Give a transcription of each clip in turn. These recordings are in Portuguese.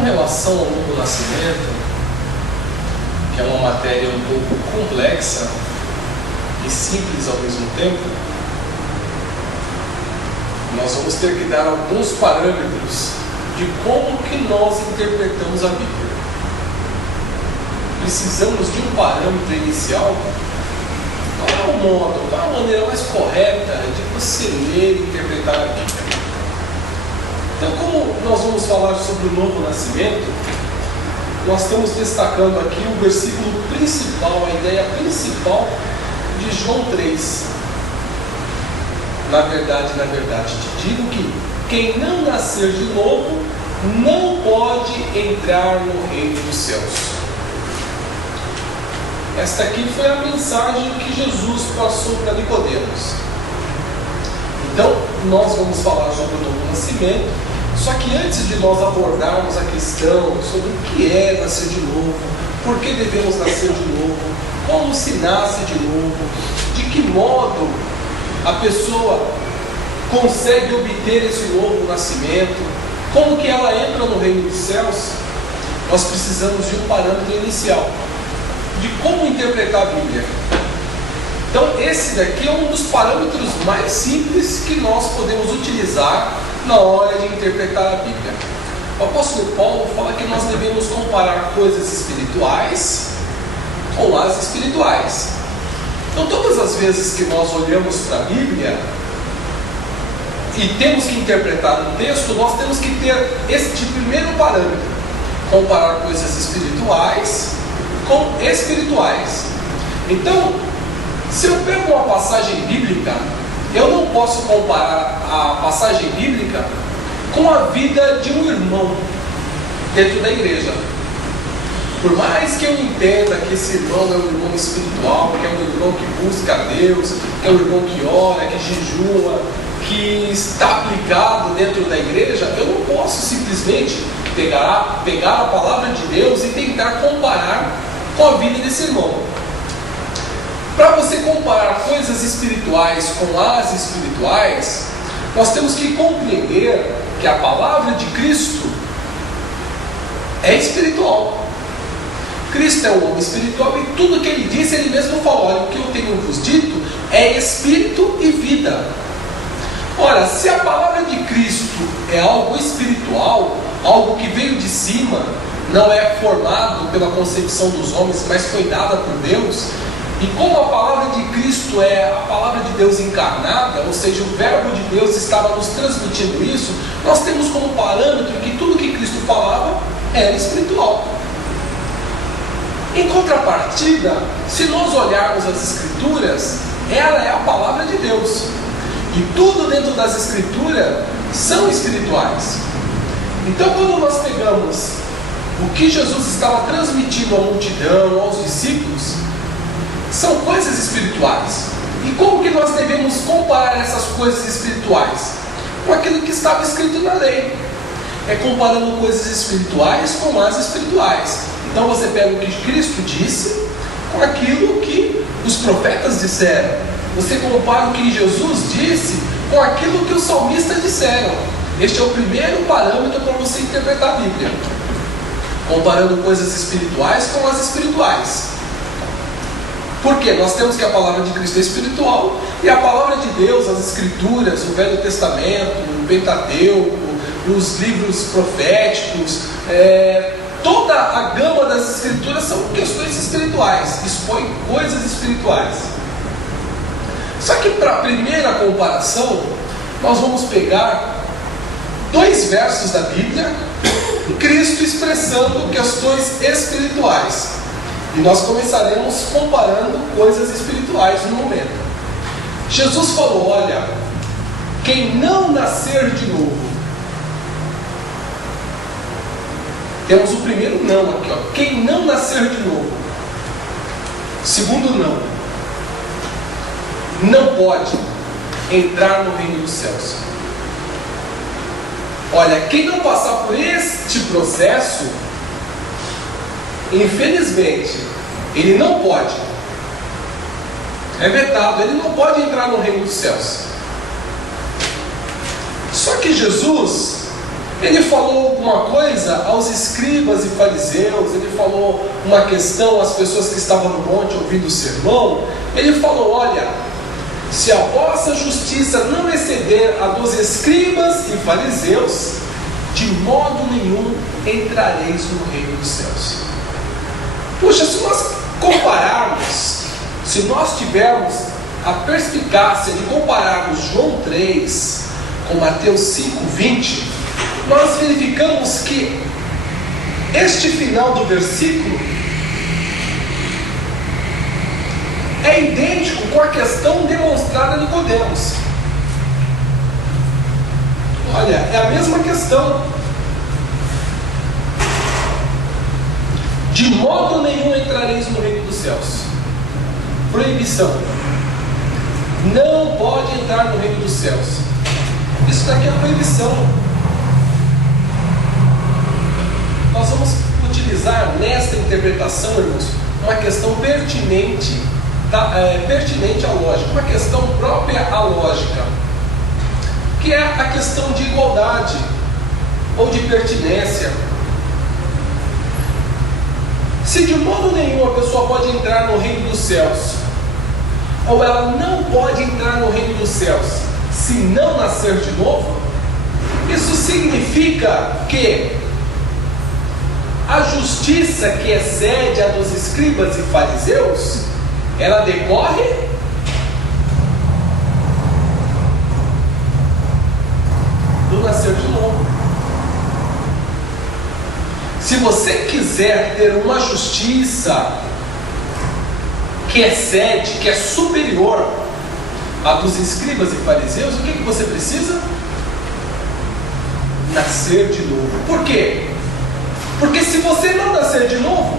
Com relação ao novo nascimento, que é uma matéria um pouco complexa e simples ao mesmo tempo, nós vamos ter que dar alguns parâmetros de como que nós interpretamos a Bíblia. Precisamos de um parâmetro inicial. Qual é o modo, qual é a maneira mais correta de você ler e interpretar a Bíblia? Então, como nós vamos falar sobre o novo nascimento, nós estamos destacando aqui o versículo principal, a ideia principal de João 3. Na verdade, te digo que quem não nascer de novo não pode entrar no reino dos céus. Esta aqui foi a mensagem que Jesus passou para Nicodemos. Então, nós vamos falar sobre o novo nascimento, só que antes de nós abordarmos a questão sobre o que é nascer de novo, por que devemos nascer de novo, como se nasce de novo, de que modo a pessoa consegue obter esse novo nascimento, como que ela entra no reino dos céus, nós precisamos de um parâmetro inicial de como interpretar a Bíblia. Então esse daqui é um dos parâmetros mais simples que nós podemos utilizar na hora de interpretar a Bíblia. O apóstolo Paulo fala que nós devemos comparar coisas espirituais com as espirituais. Então todas as vezes que nós olhamos para a Bíblia e temos que interpretar um texto, nós temos que ter este primeiro parâmetro: comparar coisas espirituais com espirituais. Então, se eu pego uma passagem bíblica, eu não posso comparar a passagem bíblica com a vida de um irmão dentro da igreja. Por mais que eu entenda que esse irmão é um irmão espiritual, que é um irmão que busca a Deus, que é um irmão que ora, que jejua, que está aplicado dentro da igreja, eu não posso simplesmente pegar a palavra de Deus e tentar comparar com a vida desse irmão. Para você comparar coisas espirituais com as espirituais, nós temos que compreender que a palavra de Cristo é espiritual. Cristo é um homem espiritual e tudo que ele disse, ele mesmo falou: olha, o que eu tenho vos dito é espírito e vida. Ora, se a palavra de Cristo é algo espiritual, algo que veio de cima, não é formado pela concepção dos homens, mas foi dada por Deus, e como a palavra de Cristo é a palavra de Deus encarnada, ou seja, o verbo de Deus estava nos transmitindo isso, nós temos como parâmetro que tudo que Cristo falava era espiritual. Em contrapartida, se nós olharmos as Escrituras, ela é a palavra de Deus. E tudo dentro das Escrituras são espirituais. Então, quando nós pegamos o que Jesus estava transmitindo à multidão, aos discípulos, são coisas espirituais. E como que nós devemos comparar essas coisas espirituais? Com aquilo que estava escrito na lei. É comparando coisas espirituais com as espirituais. Então você pega o que Cristo disse com aquilo que os profetas disseram. Você compara o que Jesus disse com aquilo que os salmistas disseram. Este é o primeiro parâmetro para você interpretar a Bíblia. Comparando coisas espirituais com as espirituais. Porque nós temos que a palavra de Cristo é espiritual e a palavra de Deus, as Escrituras, o Velho Testamento, o Pentateuco, os livros proféticos, toda a gama das Escrituras são questões espirituais, expõem coisas espirituais. Só que para a primeira comparação, nós vamos pegar 2 versos da Bíblia, Cristo expressando questões espirituais. E nós começaremos comparando coisas espirituais no momento. Jesus falou: olha, quem não nascer de novo. Temos o primeiro não aqui, ó. Quem não nascer de novo. Segundo não pode entrar no reino dos céus. Olha, quem não passar por este processo, infelizmente, ele não pode. É vetado, ele não pode entrar no reino dos céus. Só que Jesus, Ele falou alguma coisa aos escribas e fariseus, ele falou uma questão às pessoas que estavam no monte ouvindo o sermão. Ele falou: olha, se a vossa justiça não exceder a dos escribas e fariseus, de modo nenhum entrareis no reino dos céus. Puxa, se nós compararmos, se nós tivermos a perspicácia de compararmos João 3 com Mateus 5:20, nós verificamos que este final do versículo é idêntico com a questão demonstrada a Nicodemos. Olha, é a mesma questão. De modo nenhum entrareis no reino dos céus. Proibição. Não pode entrar no reino dos céus. Isso daqui é proibição. Nós vamos utilizar nesta interpretação, irmãos, uma questão pertinente à lógica, uma questão própria à lógica, que é a questão de igualdade ou de pertinência. Se de modo nenhum a pessoa pode entrar no reino dos céus, ou ela não pode entrar no reino dos céus se não nascer de novo, isso significa que a justiça que excede a dos escribas e fariseus, ela decorre do nascer de novo. Se você quiser ter uma justiça que excede, que é superior à dos escribas e fariseus, o que você precisa? Nascer de novo. Por quê? Porque se você não nascer de novo,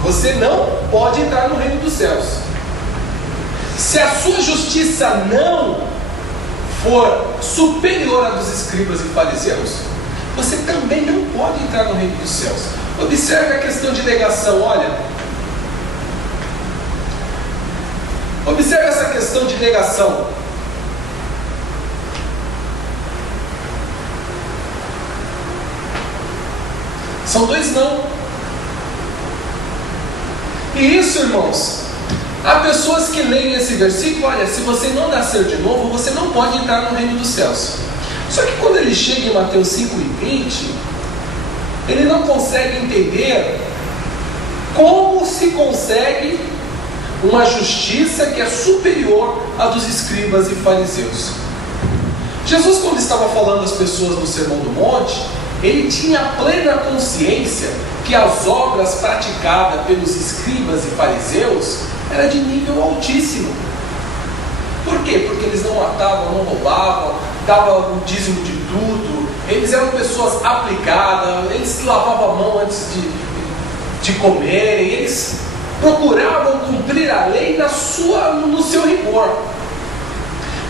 você não pode entrar no reino dos céus. Se a sua justiça não for superior à dos escribas e fariseus, você também não pode entrar no reino dos céus. Observe a questão de negação, olha. Observe essa questão de negação. São dois não. E isso, irmãos, há pessoas que leem esse versículo: olha, se você não nascer de novo, você não pode entrar no reino dos céus. Só que quando ele chega em Mateus 5:20, ele não consegue entender como se consegue uma justiça que é superior à dos escribas e fariseus. Jesus, quando estava falando às pessoas no Sermão do Monte, ele tinha plena consciência que as obras praticadas pelos escribas e fariseus eram de nível altíssimo. Por quê? Porque eles não matavam, não roubavam, davam o dízimo de tudo, eles eram pessoas aplicadas, eles lavavam a mão antes de comerem, eles procuravam cumprir a lei no seu rigor.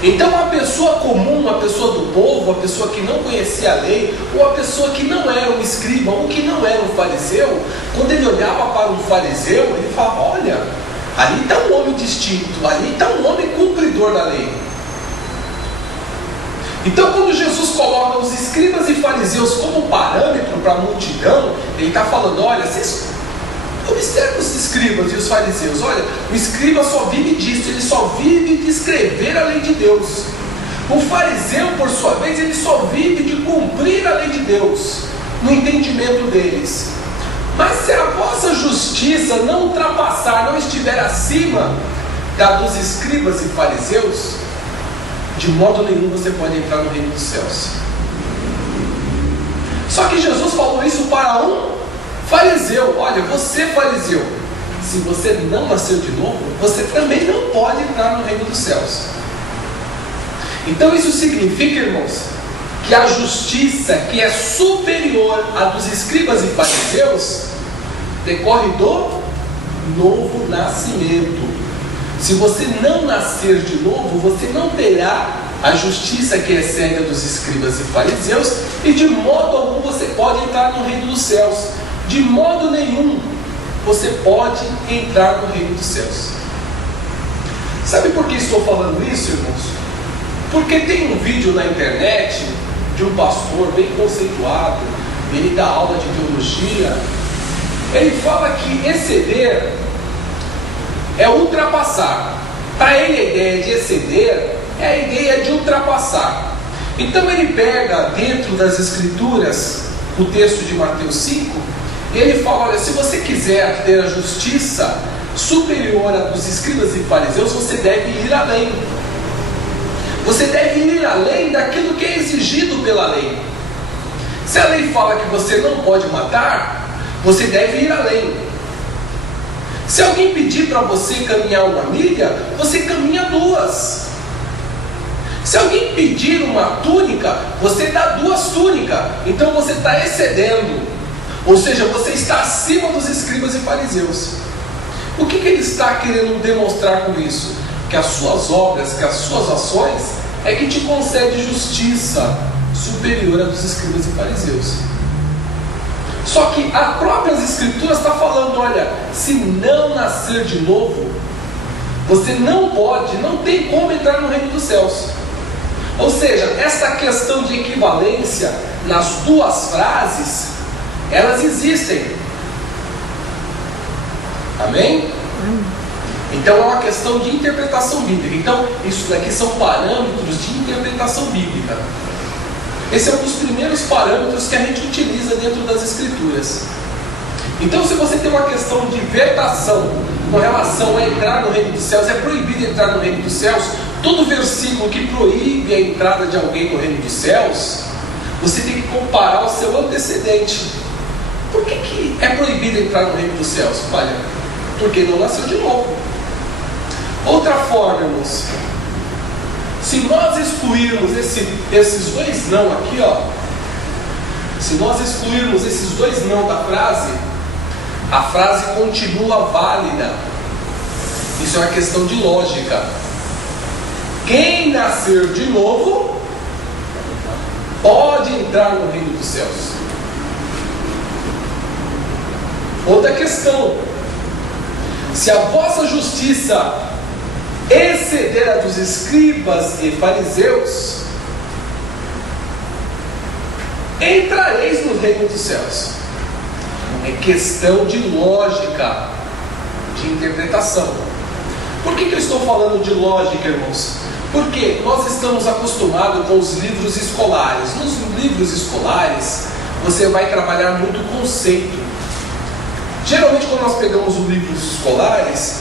Então a pessoa comum, a pessoa do povo, a pessoa que não conhecia a lei, ou a pessoa que não era um escriba, ou que não era um fariseu, quando ele olhava para um fariseu, ele falava: olha, ali está um homem distinto, ali está um homem cumpridor da lei. Então quando Jesus coloca os escribas e fariseus como parâmetro para a multidão, ele está falando: olha, vocês observem os escribas e os fariseus. Olha, o escriba só vive disso, ele só vive de escrever a lei de Deus. O fariseu, por sua vez, ele só vive de cumprir a lei de Deus, no entendimento deles. Mas se a vossa justiça não ultrapassar, não estiver acima da dos escribas e fariseus, de modo nenhum você pode entrar no reino dos céus. Só que Jesus falou isso para um fariseu: olha, você fariseu, se você não nasceu de novo, você também não pode entrar no reino dos céus. Então isso significa, irmãos, que a justiça que é superior à dos escribas e fariseus decorre do novo nascimento. Se você não nascer de novo, você não terá a justiça que excede a dos escribas e fariseus, e de modo algum você pode entrar no reino dos céus. De modo nenhum você pode entrar no reino dos céus. Sabe por que estou falando isso, irmãos? Porque tem um vídeo na internet de um pastor bem conceituado, ele dá aula de teologia. Ele fala que exceder é ultrapassar. Para ele a ideia de exceder é a ideia de ultrapassar. Então ele pega dentro das escrituras o texto de Mateus 5 e ele fala, olha, se você quiser ter a justiça superior à dos escribas e fariseus, você deve ir além. Você deve ir além daquilo que é exigido pela lei. Se a lei fala que você não pode matar, você deve ir além. Se alguém pedir para você caminhar 1 milha, você caminha 2. Se alguém pedir uma túnica, você dá 2 túnicas. Então você está excedendo. Ou seja, você está acima dos escribas e fariseus. O que ele está querendo demonstrar com isso? Que as suas obras, que as suas ações é que te concede justiça superior à dos escribas e fariseus. Só que a própria Escritura está falando, olha, se não nascer de novo, você não pode, não tem como entrar no reino dos céus. Ou seja, essa questão de equivalência nas 2 frases, elas existem. Amém? Então é uma questão de interpretação bíblica. Então, isso daqui são parâmetros de interpretação bíblica. Esse é um dos primeiros parâmetros que a gente utiliza dentro das Escrituras. Então, se você tem uma questão de vetação com relação a entrar no reino dos céus, é proibido entrar no reino dos céus, todo versículo que proíbe a entrada de alguém no reino dos céus, você tem que comparar ao seu antecedente. Por que é proibido entrar no reino dos céus? Olha, porque não nasceu de novo. Outra forma, irmãos, se nós excluirmos esses 2 não aqui, ó, se nós excluirmos esses 2 não da frase, a frase continua válida. Isso é uma questão de lógica. Quem nascer de novo pode entrar no reino dos céus. Outra questão: se a vossa justiça exceder a dos escribas e fariseus, entrareis no reino dos céus. É questão de lógica, de interpretação. Por que eu estou falando de lógica, irmãos? Porque nós estamos acostumados com os livros escolares. Nos livros escolares, você vai trabalhar muito conceito. Geralmente, quando nós pegamos os livros escolares,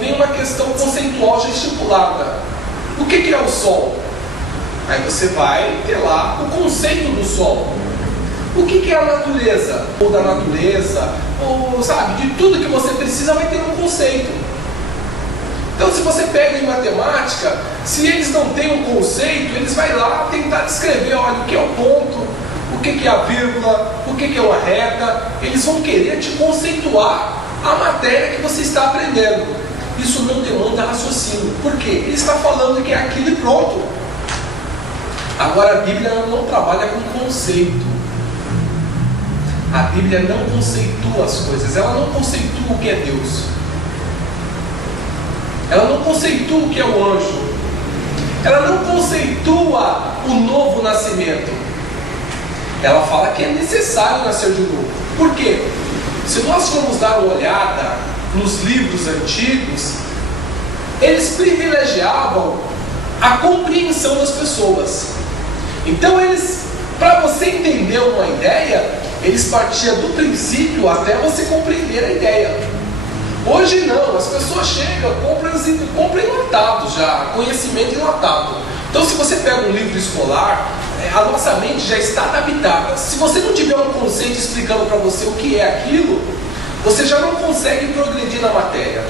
vem uma questão conceitual já estipulada. O que é o Sol? Aí você vai ter lá o conceito do Sol. O que é a natureza? Ou da natureza, ou sabe, de tudo que você precisa vai ter um conceito. Então, se você pega em matemática, se eles não têm um conceito, eles vão lá tentar descrever, olha, o que é o ponto, o que é a vírgula, o que é uma reta. Eles vão querer te conceituar a matéria que você está aprendendo. Isso não demanda raciocínio. Por quê? Ele está falando que é aquilo e pronto. Agora, a Bíblia não trabalha com conceito. A Bíblia não conceitua as coisas. Ela não conceitua o que é Deus. Ela não conceitua o que é o anjo. Ela não conceitua o novo nascimento. Ela fala que é necessário nascer de novo. Por quê? Se nós formos dar uma olhada nos livros antigos, eles privilegiavam a compreensão das pessoas. Então eles, para você entender uma ideia, eles partiam do princípio até você compreender a ideia. Hoje não, as pessoas chegam, compram enlatado já, conhecimento enlatado. Então, se você pega um livro escolar, a nossa mente já está adaptada. Se você não tiver um conceito explicando para você o que é aquilo, você já não consegue progredir na matéria.